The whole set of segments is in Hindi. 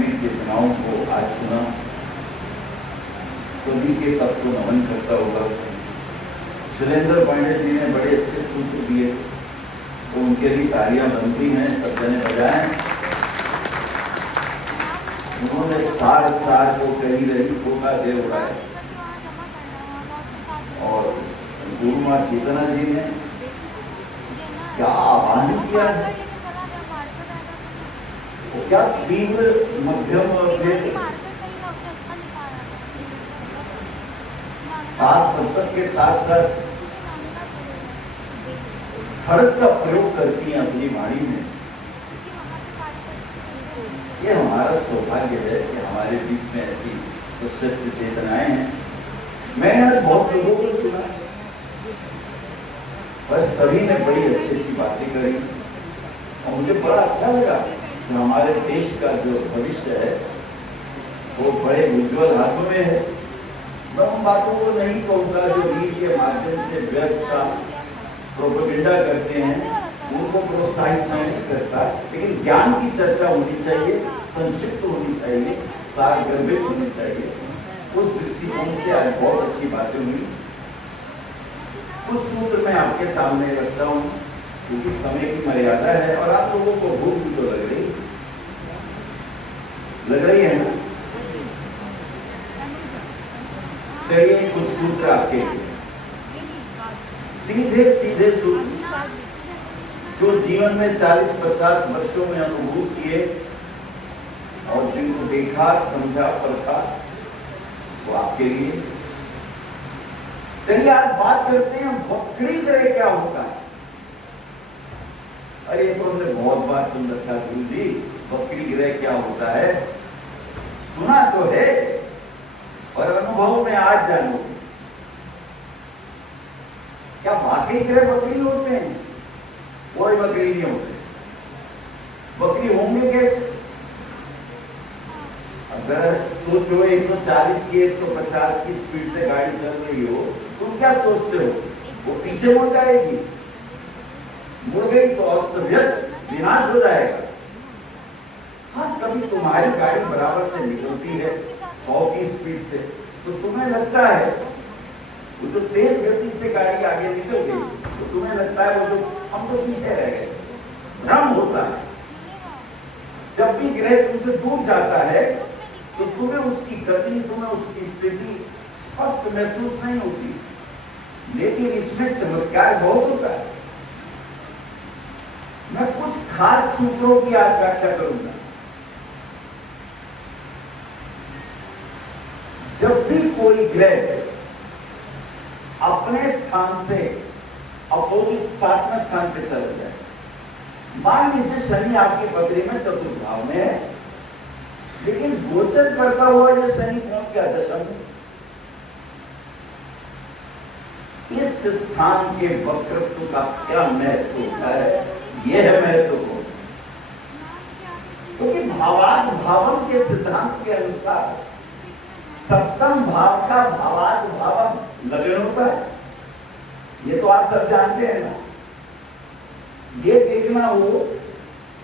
आध्यात्मिक चेतनाओं को आज सुना, सभी के तब को नमन करता होगा। शैलेंद्र पांडे जी ने बड़े अच्छे सूत्र दिए, तो उनके लिए तालियां बनती हैं, सब जने बजाएं। उन्होंने सार सार को कही रही पोता दे उड़ाए, और गुरु माँ चेतना जी ने क्या आह्वान किया है, तो क्या तीव्र मध्यम सात सप्तक के साथ साथ खर्च का प्रयोग करती हैं अपनी वाणी में। ये हमारा सौभाग्य है कि हमारे बीच में ऐसी सशक्त चेतनाएं हैं। मैंने आज बहुत लोगों को सुना, पर सभी ने बड़ी अच्छी अच्छी बातें करी, और मुझे बड़ा अच्छा लगा कि हमारे देश का जो भविष्य है वो बड़े उज्जवल हाथों में है। मैं उन बातों को नहीं कहूँगा जो रील के माध्यम से व्यर्थ का प्रोपेगेंडा करते हैं, उनको प्रोत्साहित नहीं करता, लेकिन ज्ञान की चर्चा होनी चाहिए, संक्षिप्त होनी चाहिए, सारगर्भित होनी चाहिए। उस दृष्टिकोण से आज बहुत अच्छी बातें हुई। कुछ सूत्र मैं आपके सामने रखता हूँ, क्योंकि समय की मर्यादा है और आप लोगों को भूख भी तो लग रही है ना। चलिए कुछ सूत्र आपके सीधे सीधे सूत्र जो जीवन में 40-50 वर्षों में अनुभूत किए और जिनको देखा, समझा, परखा, वो आपके लिए। चलिए आज बात करते हैं वक्री ग्रह क्या होता है। अरे ये तो हमने बहुत बार सुन रखा गुरु जी, वक्री ग्रह क्या होता है, सुना तो है और अनुभव में आज जानो क्या वाकई ग्रह वक्री होते हैं? कोई वक्री नहीं होते। वक्री होंगे कैसे? अगर सोचो 140 की 150 की स्पीड से गाड़ी चल रही हो, तुम क्या सोचते हो वो पीछे मुड़ जाएगी? मुड़ गई तो अस्त व्यस्त विनाश हो जाएगा। हाँ, कभी तुम्हारी गाड़ी बराबर से निकलती है 100 की स्पीड से, तो तुम्हें लगता है वो जो तेज गति से गाड़ी आगे निकल गई, तो तुम्हें लगता है वो जो हम तो पीछे रह गए। भ्रम होता है। जब भी ग्रह तुमसे दूर जाता है तो तुम्हें उसकी गति, तुम्हें उसकी स्थिति स्पष्ट महसूस नहीं होती, लेकिन इसमें चमत्कार बहुत होता है। मैं कुछ खास सूत्रों की आज व्याख्या करूंगा। जब भी कोई ग्रह अपने स्थान से अपोजिट 7वें स्थान पे चला जाए, मान लीजिए शनि आपकी पत्री में चतुर्थ भाव में है, लेकिन गोचर करता हुआ यह शनि पहुंच गया दशम में, इस स्थान के वक्रत्व का क्या महत्व होता है? यह है महत्वपूर्ण, क्योंकि भावार्थ भावम के सिद्धांत के अनुसार सप्तम भाव का भावार्थ भावम लगन होता है। ये तो आप सब जानते हैं ना। ये देखना हो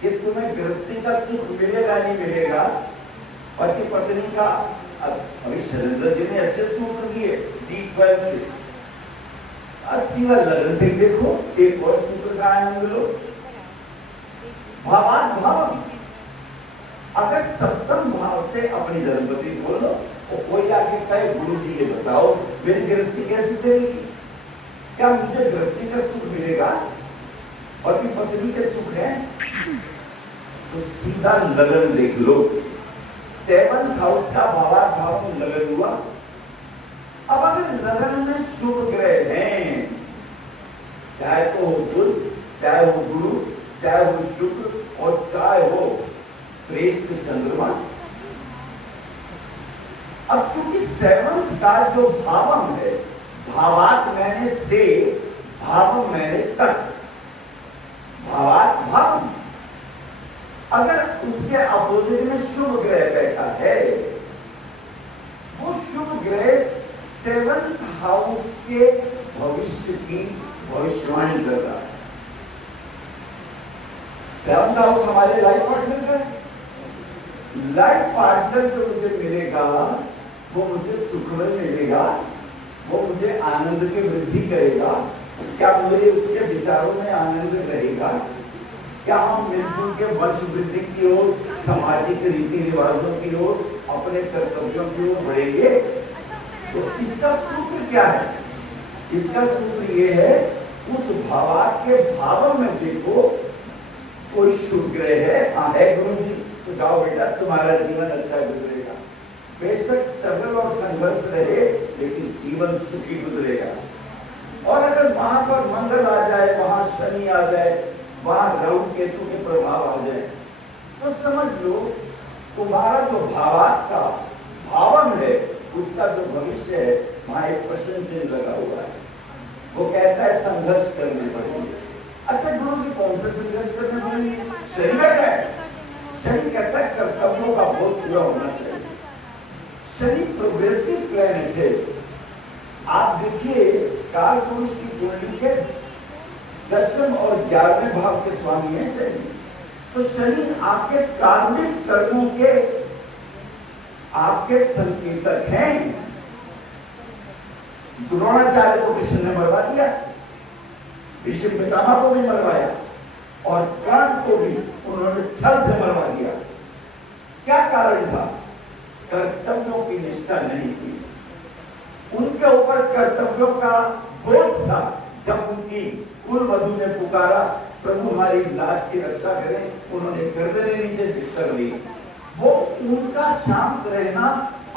कि तुम्हें गृहस्थी का सुख मिलेगा नहीं मिलेगा, पति पत्नी का, अभी शैलेंद्र जी ने अच्छे सूत्र दिए D12 से। आज सीधा लगन से देखो, एक और सूत्र का आनंद लो। भावार्थ भावम, अगर सप्तम भाव से अपनी धर्मपति बोलो तो कोई आके कहे गुरु जी ये बताओ मेरी गृहस्थी कैसे चलेगी? क्या मुझे गृहस्थी का सुख मिलेगा? पति पत्नी के सुख है? तो सीधा लगन देख लो। 7th हाउस का भावार्थ भाव लगन हुआ। अब अगर लगन में शुभ ग्रह हैं, चाहे तो हो बुध, चाहे हो गुरु, चाहे हो शुक्र और चाहे हो श्रेष्ठ चंद्रमा। अब चूंकि 7th का जो भावम है, भावार्थ मैंने से, भावम मैंने तक, भावार्थ भावम, अगर उसके अपोजिट में शुभ ग्रह बैठा है, वो शुभ ग्रह 7th हाउस के भविष्य की भविष्यवाणी कर रहा है। 7th हाउस हमारे लाइफ पार्टनर का है, लाइफ पार्टनर जो मुझे मिलेगा वो मुझे सुखमय मिलेगा, वो मुझे आनंद की वृद्धि करेगा। क्या मेरे उसके विचारों में आनंद रहेगा? क्या हम मिलजुल के वंश वृद्धि की ओर, सामाजिक रीति रिवाजों की ओर, अपने कर्तव्यों की ओर बढ़ेंगे? तो इसका सूत्र क्या है? इसका सूत्र ये है, उस भावार्थ के भाव में देखो कोई शुभ ग्रह है, हाँ है गुरु जी, तो जाओ बेटा तुम्हारा जीवन अच्छा गुजरेगा। बेशक स्ट्रगल और संघर्ष रहे लेकिन जीवन सुखी गुजरेगा। और अगर वहां पर मंगल आ जाए, वहां शनि आ जाए, वहां राहु केतु के प्रभाव आ जाए, तो समझ लो तुम्हारा जो भावार्थ का भावन है उसका जो भविष्य है वहां एक प्रश्न चिन्ह लगा हुआ है। वो कहता है संघर्ष करने पड़ेंगे। अच्छा गुरु जी कौन सा संघर्ष करने पड़ेंगे? शनि का है, शनि कहता है कर्तव्यों का बोध पूरा होना चाहिए। शनि प्रोग्रेसिव प्लैनेट है। आप देखिए काल पुरुष की कुंडली के 10वें और 11वें भाव के स्वामी है शनि। तो शनि आपके कार्मिक कर्मों के आपके संकेतक हैं। द्रोणाचार्य को कृष्ण ने मरवा दिया, भीष्म पितामह को भी मरवाया और कर्ण को भी उन्होंने छल से मरवा दिया। क्या कारण था? कर्तव्यों की निष्ठा नहीं थी, उनके ऊपर कर्तव्यों का बोझ था। जब उनकी कुल वधु ने पुकारा प्रभु हमारी लाज की रक्षा करें, उन्होंने गर्दनें नीचे झुक कर ली। वो उनका शांत रहना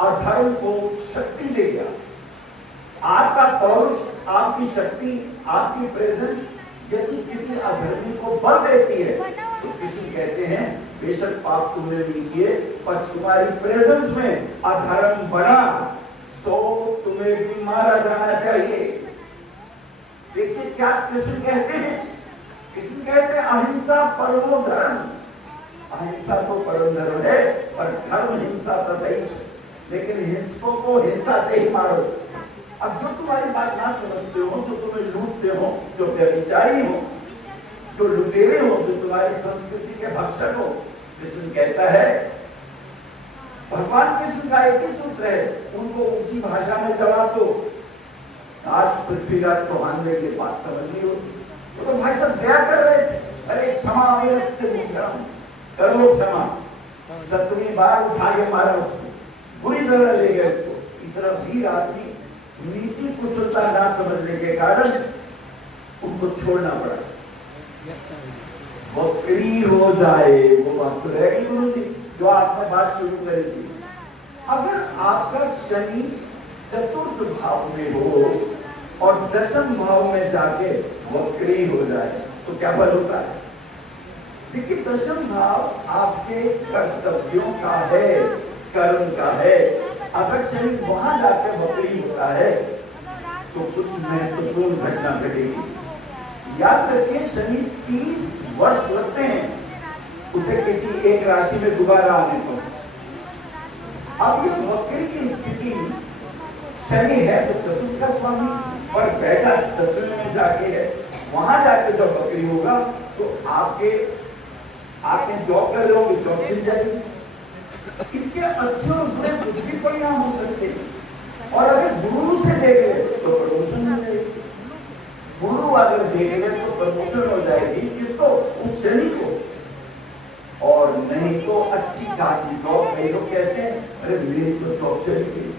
अधर्म को शक्ति दे गया। आपका पौरुष, आपकी शक्ति, आपकी प्रेजेंस यदि किसी अधर्मी को बल देती है तो कृष्ण कहते हैं बेशक पाप तुमने नहीं किए पर तुम्हारी प्रेजेंस में अधर्म बना, सो तुम्हें भी मारा जाना चाहिए। देखिए क्या कृष्ण कहते हैं? कृष्ण कहते हैं अहिंसा परमो धर्म। अहिंसा तो परम धर्म है पर धर्म हिंसा तथैव, लेकिन हिंसकों को हिंसा से ही मारो। अब जो तुम्हारी बात ना समझते हो, जो तुम्हें लूटते हो, जो व्यभिचारी हो, जो लुटेरे हो, जो तुम्हारी संस्कृति के भक्षक हो, कृष्ण कहता है, भगवान कृष्ण का एक ही सूत्र है, उनको उसी भाषा में जवाब दो। आज पृथ्वीराज चौहान ने ये बात समझ ली हो तो भाई साहब दया कर रहे थे, अरे क्षमा से पूछ रहा हूं, कर लो क्षमा। 7वीं बार उठा के मारा उसको, बुरी तरह ले गए उसको। इतना वीर आदमी नीति कुशलता ना समझने के कारण उनको छोड़ना पड़ा। बकरी हो जाए वो बात तो रहेगी गुरु जी जो आपने बात शुरू करी थी। अगर आपका शनि चतुर्थ भाव में हो और 10वें भाव में जाके वक्री हो जाए तो क्या फल होता है? देखिए 10वां भाव आपके कर्तव्यों का है, कर्म का है। अगर शनि वहां जाके वक्री होता है तो कुछ महत्वपूर्ण घटना घटेगी। याद रखिए शनि 30 वर्ष लगते हैं उसे किसी एक राशि में दोबारा आने को। अब ये वक्री की स्थिति, शनि है तो चतुर्थ का स्वामी पर बैठा 10वें में जाके है, वहां जाके जब वक्री होगा तो आपने जॉब कर रहे होंगे, जॉब छिन जाएगी। इसके अच्छे और बुरे कुछ भी परिणाम हो सकते हैं। और अगर गुरु से देख ले तो प्रमोशन हो जाएगी, गुरु अगर देख ले तो प्रमोशन हो जाएगी। किसको? उस शनि को। और नहीं तो अच्छी खासी जॉब, कई लोग कहते हैं अरे मेरी तो जॉब चली गई।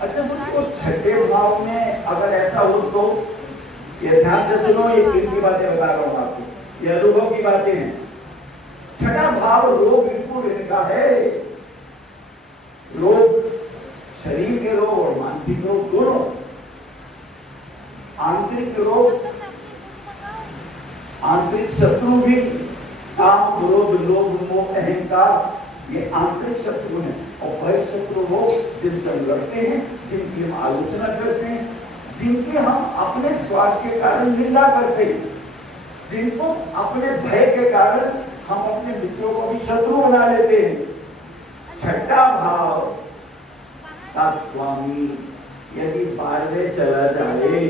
अच्छा मुझको 6ठे भाव में अगर ऐसा हो तो ये ध्यान से सुनो, ये किन की बातें बता रहा हूं आपको, ये अनुभव की बातें हैं। 6ठा भाव रोग रिपु का है। रोग, शरीर के रोग और मानसिक रोग दोनों। आंतरिक रोग, आंतरिक शत्रु भी, काम, क्रोध, लोभ, मोह, अहंकार, ये आंतरिक शत्रु हैं। और बाह्य शत्रु वो जिनसे हम लड़ते हैं, जिनकी हम आलोचना करते हैं, जिनकी हम अपने स्वार्थ के कारण निंदा करते हैं, जिनको अपने भय के कारण हम अपने मित्रों को भी शत्रु बना लेते हैं। 6ठा भाव का स्वामी यदि 12वें चला जाए,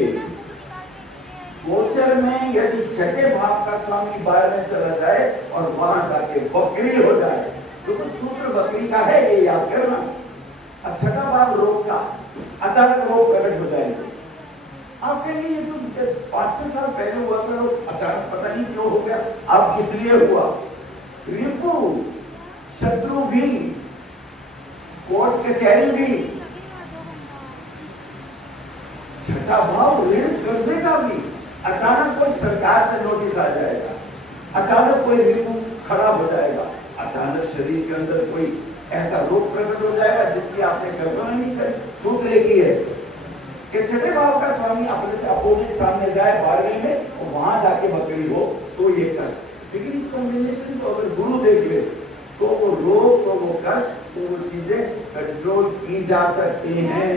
गोचर में यदि छठे भाव का स्वामी 12 में चला जाए और वहां जाके वक्री हो जाए तो सूत्र वक्री का है, ये याद करना। अब छठा भाव रोग का, अचानक रोग प्रकट हो जाएंगे। आप कहेंगे ये तो 5-6 साल पहले हुआ था, अचानक पता नहीं क्यों हो गया। अब इसलिए हुआ, रिपु शत्रु भी, कोर्ट कचहरी भी, छठा भाव ऋण कर्जे का भी। अचानक कोई सरकार से नोटिस आ जाएगा, अचानक कोई रिपु खड़ा हो जाएगा, अचानक शरीर के अंदर कोई ऐसा रोग प्रकट हो जाएगा जिसकी आपने कल्पना नहीं करी। सूत्र एक ही है कि छठे भाव का स्वामी अपने से अपोजिट सामने जाए 12वें में और वहां जाके वक्री हो तो ये कष्ट। लेकिन इस कॉम्बिनेशन को अगर गुरु देख ले तो वो रोग, तो वो कष्ट, तो वो चीजें कंट्रोल की जा सकती हैं।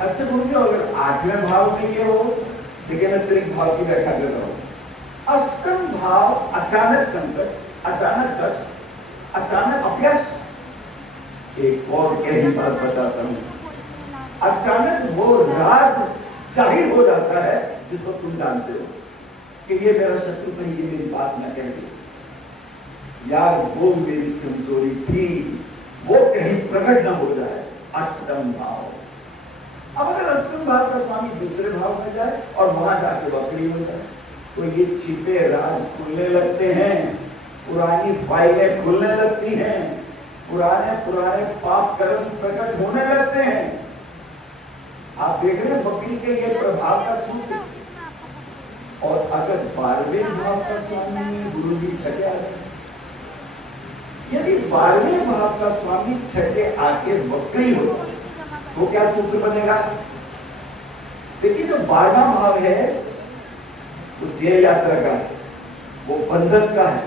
अच्छा गुरु जी, अगर 8वें भाव में ये हो, देखिए मैं त्रिक भाव की व्याख्या कर रहा हूं। अष्टम भाव अचानक संकट, अचानक कष्ट, अचानक अपयश। एक और कहीं बात बताता हूं, अचानक वो राज जाहिर हो जाता है जिसको तुम जानते हो कि ये मेरा शत्रु नहीं, ये मेरी बात न कह दे यार, वो मेरी कमजोरी थी, वो कहीं प्रकट न हो जाए। अष्टम भाव। अब अगर अष्टम भाव का स्वामी दूसरे भाव में जाए और वहां जाके वक्री हो जाए तो ये छिपे राज खुलने लगते हैं, पुरानी फाइलें खुलने लगती हैं, पुराने पाप कर्म प्रकट होने लगते हैं। आप देख रहे हैं वक्री के ये प्रभाव का सूत्र। और अगर 12वें भाव का स्वामी गुरु जी छठे आ गए, यदि 12वें भाव का स्वामी छठे आके वक्री हो तो क्या सूत्र बनेगा? देखिए जो 12वां भाव है वो जेल यात्रा का है, वो बंधन का है,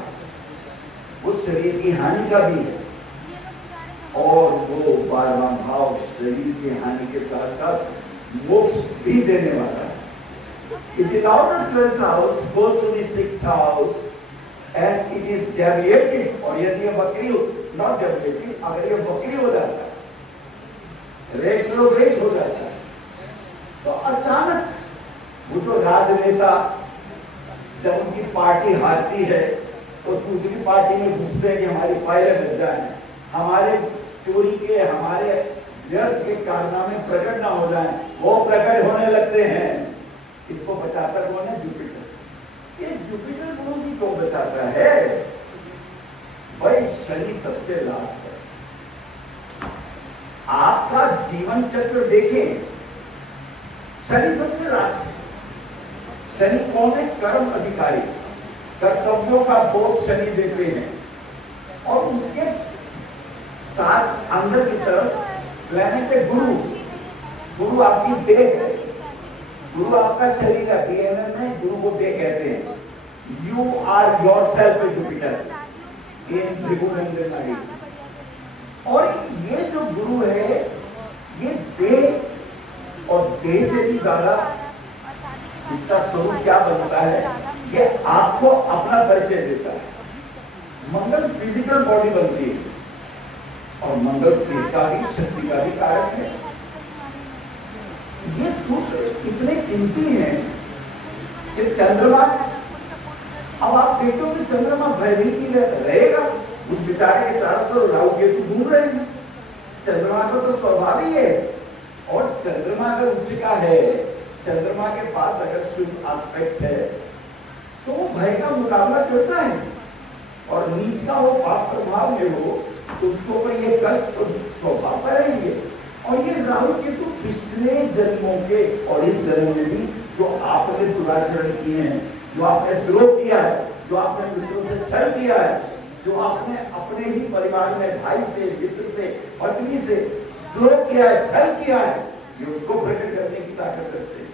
वो शरीर की हानि का भी है, और वो 12वां भाव शरीर की हानि के साथ साथ मोक्ष भी देने वाला है। It is out of 12th house goes to the 6th house and it is deviated। और यदि ये वक्री हो, not deviated, अगर ये वक्री हो जाता है, रेट्रोग्रेड हो जाता है, तो अचानक वो तो राजनेता जब उनकी पार्टी हारती है तो दूसरी पार्टी में घुसते हैं कि हमारी फाइलें बच जाए, हमारे चोरी के, हमारे व्यर्थ के कारनामे प्रकट ना हो जाए, वो प्रकट होने लगते हैं। इसको बचाता कौन है? जुपिटर। ये जुपिटर गुरु जी को बचाता है भाई, शनि सबसे लास्ट है। आपका जीवन चक्र देखें, शनि सबसे लास्ट है। शनि कौन है? कर्म अधिकारी, कर्तव्यों का बोध शनि देते हैं। और उसके साथ अंदर की तरफ प्लैनेट है गुरु। गुरु आपकी देह है, गुरु आपका शरीर है। बीएमएम में गुरु को देह कहते हैं। You are yourself Jupiter in Tribhuvan. और ये जो गुरु है ये देह और देह से भी ज्यादा इसका स्वरूप क्या बनता है? ये आपको अपना परिचय देता है। मंगल फिजिकल बॉडी बनती है और मंगल तेज का भी, शक्ति का भी कारक है। ये सूत्र इतने कीमती हैं कि चंद्रमा, अब आप देखते हो कि चंद्रमा भयभीत ही रहेगा, उस बेचारे के चारों तरफ राहु केतु घूम रहे हैं। चंद्रमा का तो स्वभाव ही है। और चंद्रमा अगर उच्च का है, चंद्रमा के पास अगर शुभ एस्पेक्ट है तो वो भय का मुकाबला करता है। और नीच का वो पाप प्रभाव में हो तो उसको पर ये कष्ट तो स्वभाव पर रहेंगे। और ये राहु केतु पिछले जन्मों के और इस जन्म में भी जो आपने दुराचरण किए हैं, जो आपने द्रोह किया है, जो आपने मित्रों से छल किया है, जो आपने अपने ही परिवार में भाई से, मित्र से, पत्नी से द्रोह किया है, छल किया है, ये उसको प्रकट करने की ताकत रखते हैं।